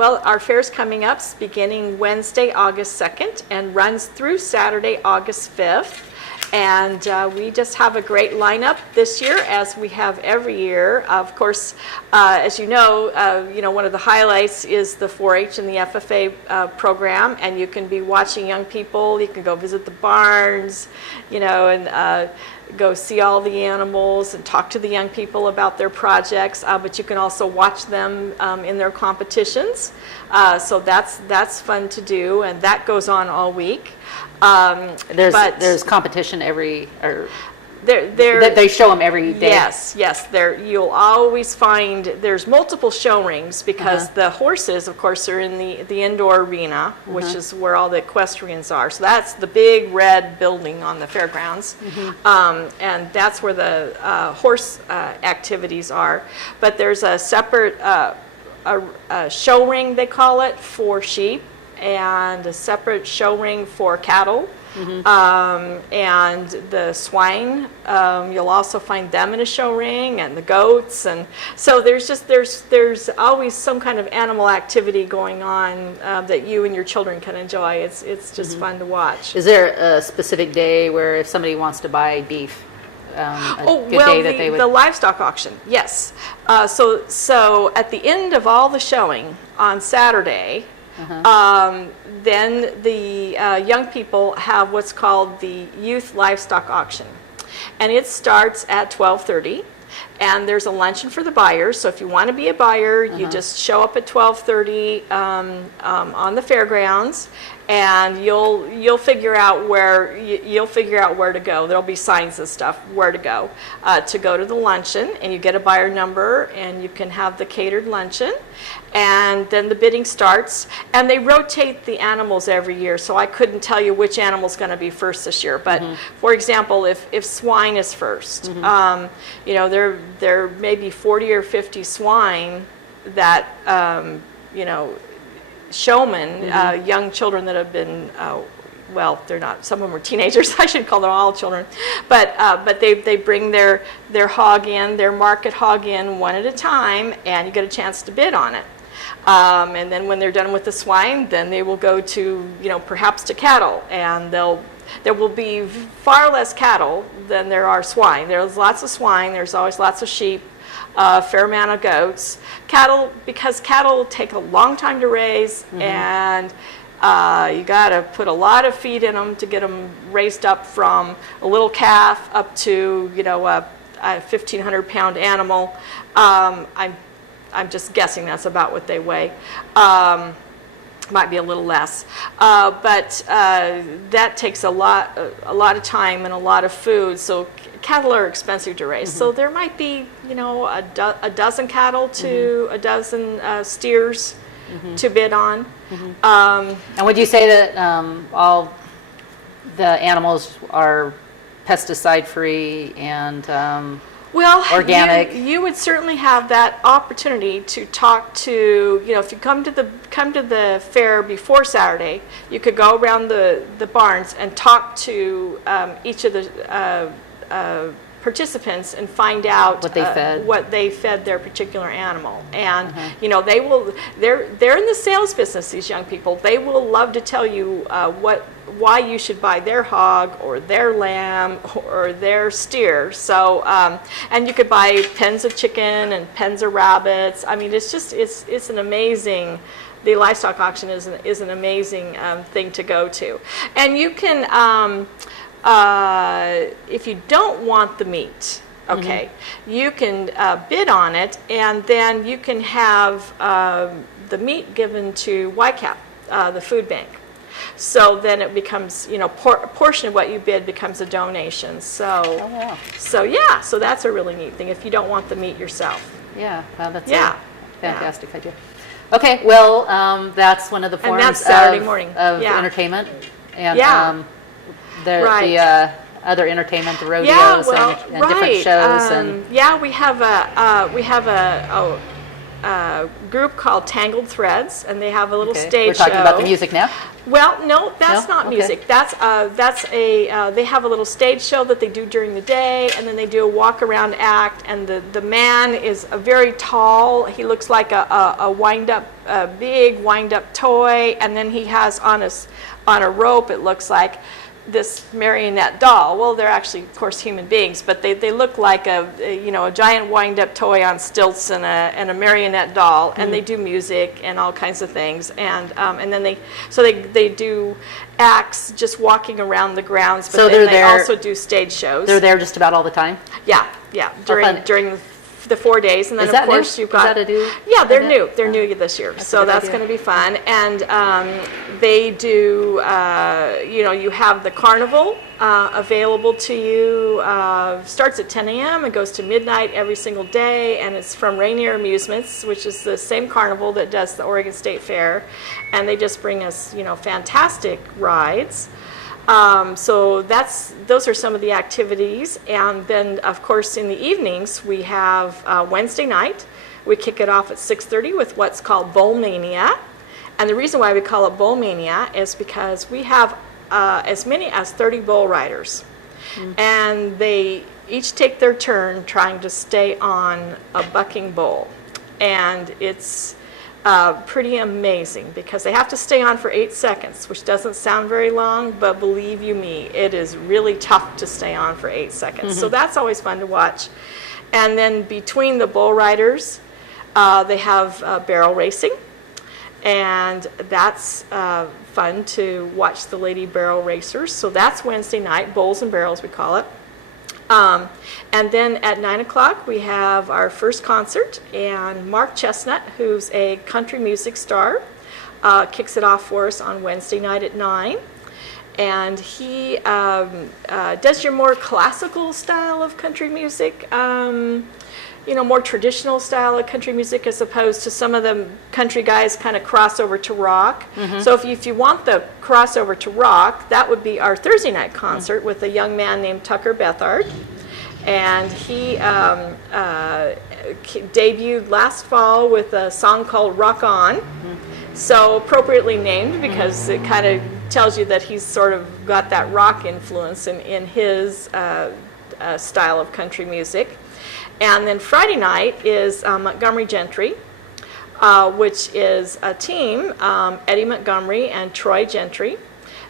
Well, our fair's coming up beginning Wednesday, August 2nd, and runs through Saturday, August 5th. And we just have a great lineup this year, as we have every year. Of course, as you know, one of the highlights is the 4-H and the FFA program, and you can be watching young people. You can go visit the barns, and go see all the animals and talk to the young people about their projects. But you can also watch them in their competitions. So that's fun to do, and that goes on all week. There's competition they show them every day. Yes. You'll always find there's multiple show rings, because the horses, of course, are in the indoor arena, which is where all the equestrians are. So that's the big red building on the fairgrounds, and that's where the horse activities are. But there's a separate show ring, they call it, for sheep, and a separate show ring for cattle, and the swine. You'll also find them in a show ring, and the goats, and so there's always some kind of animal activity going on that you and your children can enjoy. It's just fun to watch. Is there a specific day where if somebody wants to buy beef? The livestock auction, yes. So at the end of all the showing on Saturday, then the young people have what's called the youth livestock auction, and it starts at 12:30. And there's a luncheon for the buyers. So if you want to be a buyer, you just show up at 12:30 on the fairgrounds, and you'll figure out where to go. There'll be signs and stuff where to go to the luncheon, and you get a buyer number, and you can have the catered luncheon. And then the bidding starts, and they rotate the animals every year, so I couldn't tell you which animal's going to be first this year. But for example, if swine is first, there may be 40 or 50 swine that showmen, young children that have been they're not, some of them are teenagers, I shouldn't call them all children, but they bring their hog in, their market hog in one at a time, and you get a chance to bid on it. And then when they're done with the swine, then they will go to, perhaps to cattle, and there will be far less cattle than there are swine. There's lots of swine, there's always lots of sheep, a fair amount of goats. Because cattle take a long time to raise, and you got to put a lot of feed in them to get them raised up from a little calf up to, a 1,500-pound animal. I'm just guessing that's about what they weigh. Might be a little less, but that takes a lot of time and a lot of food. So cattle are expensive to raise. So there might be, a dozen cattle to a dozen steers to bid on. And would you say that all the animals are pesticide-free and organic? You would certainly have that opportunity to talk to, if you come to the fair before Saturday, you could go around the barns and talk to each of the participants and find out what they fed their particular animal. And they're in the sales business, these young people. They will love to tell you why you should buy their hog or their lamb or their steer. So and you could buy pens of chicken and pens of rabbits. I mean, it's an amazing. The livestock auction is an amazing thing to go to, and you can. If you don't want the meat, you can bid on it, and then you can have the meat given to YCAP, the food bank. So then it becomes, a portion of what you bid becomes a donation. So, so that's a really neat thing if you don't want the meat yourself. Yeah, well, that's a fantastic idea. Okay, well, that's one of the forms that's Saturday morning. Of entertainment. And the other entertainment, the rodeos and different shows. We have group called Tangled Threads, and they have a little Okay. stage We're talking show. about the music now? Well, no, that's No? not Okay. music. That's they have a little stage show that they do during the day, and then they do a walk around act. And the man is a very tall. He looks like a big wind up toy, and then he has on a rope. It looks like this marionette doll. Well, they're actually, of course, human beings, but they look like a giant wind-up toy on stilts and a marionette doll, and they do music and all kinds of things, and then they do acts just walking around the grounds, but So then they they're also do stage shows. They're there just about all the time? Yeah, during the 4 days, and then Is that of course new? you've got Is that a new yeah, they're event? new. They're new this year, so a good that's idea. going to be fun. And they do, you have the carnival available to you. Starts at 10 a.m. and goes to midnight every single day, and it's from Rainier Amusements, which is the same carnival that does the Oregon State Fair, and they just bring us fantastic rides. So those are some of the activities, and then of course in the evenings we have Wednesday night. We kick it off at 6:30 with what's called Bowl Mania, and the reason why we call it Bowl Mania is because we have as many as 30 bull riders, and they each take their turn trying to stay on a bucking bull, and it's pretty amazing because they have to stay on for 8 seconds, which doesn't sound very long, but believe you me, it is really tough to stay on for 8 seconds. So that's always fun to watch. And then between the bull riders, they have barrel racing, and that's fun to watch the lady barrel racers. So that's Wednesday night, Bowls and Barrels we call it. And then at 9 o'clock, we have our first concert, and Mark Chestnut, who's a country music star, kicks it off for us on Wednesday night at 9. And he does your more classical style of country music, more traditional style of country music, as opposed to some of the country guys kind of cross over to rock. So if you want the crossover to rock, that would be our Thursday night concert with a young man named Tucker Bethard. And he debuted last fall with a song called Rock On. So appropriately named because it kind of tells you that he's sort of got that rock influence in his style of country music. And then Friday night is Montgomery Gentry, which is a team, Eddie Montgomery and Troy Gentry.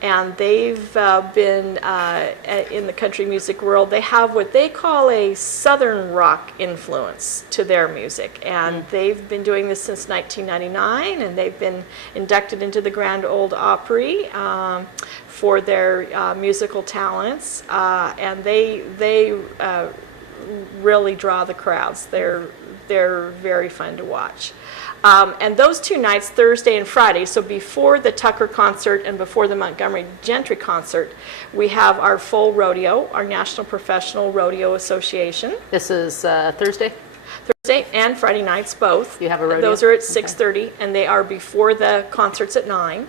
And they've been in the country music world. They have what they call a Southern rock influence to their music. And they've been doing this since 1999, and they've been inducted into the Grand Ole Opry for their musical talents. And they really draw the crowds. They're very fun to watch. And those 2 nights, Thursday and Friday, so before the Tucker concert and before the Montgomery Gentry concert, we have our full rodeo, our National Professional Rodeo Association. This is Thursday? Thursday and Friday nights, both. You have a rodeo? Those are at 6:30, and they are before the concerts at 9.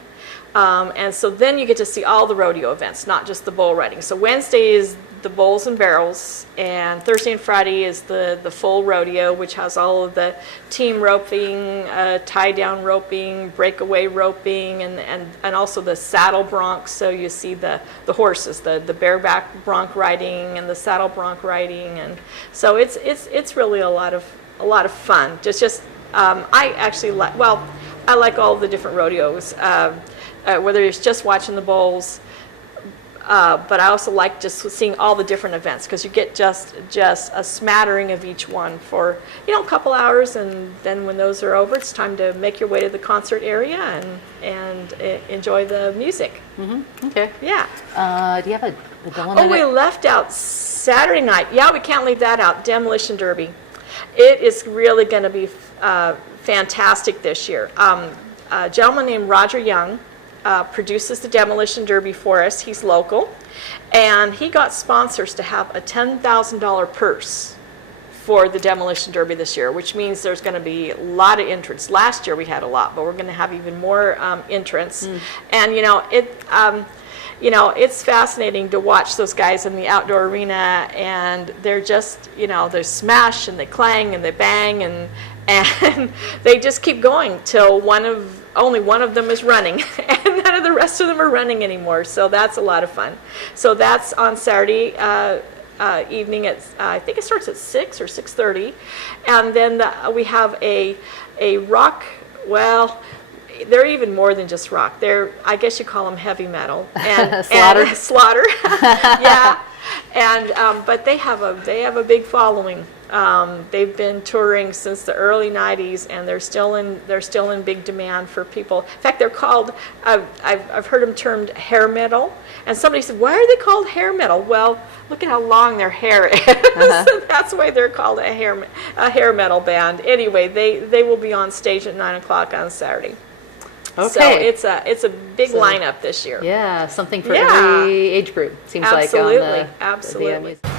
And so then you get to see all the rodeo events, not just the bull riding. So Wednesday is the Bowls and Barrels, and Thursday and Friday is the full rodeo, which has all of the team roping, tie-down roping, breakaway roping, and also the saddle broncs. So you see the horses, the bareback bronc riding and the saddle bronc riding, and so it's really a lot of fun. I actually I like all the different rodeos. Whether it's just watching the bowls, but I also like just seeing all the different events because you get just a smattering of each one for a couple hours, and then when those are over, it's time to make your way to the concert area and enjoy the music. Okay. Yeah. Do you have the one? Oh, we left out Saturday night. Yeah, we can't leave that out. Demolition Derby. It is really going to be fantastic this year. A gentleman named Roger Young produces the Demolition Derby for us. He's local, and he got sponsors to have a $10,000 purse for the Demolition Derby this year, which means there's going to be a lot of entrants. Last year we had a lot, but we're going to have even more entrants. And it's fascinating to watch those guys in the outdoor arena, and they're just, they smash and they clang and they bang, and they just keep going till only one of them is running, and none of the rest of them are running anymore. So that's a lot of fun. So that's on Saturday evening at I think it starts at 6 or 6:30, and then we have a rock. Well, they're even more than just rock. I guess you call them heavy metal and Slaughter. and slaughter. Yeah, and but they have a big following. They've been touring since the early '90s, and they're still in big demand for people. In fact, they're called. I've heard them termed hair metal. And somebody said, "Why are they called hair metal?" Well, look at how long their hair is. That's why they're called a hair metal band. Anyway, they will be on stage at 9 o'clock on Saturday. Okay. So it's a big lineup this year. Yeah, something for every age group, seems like. Absolutely, On the absolutely. music.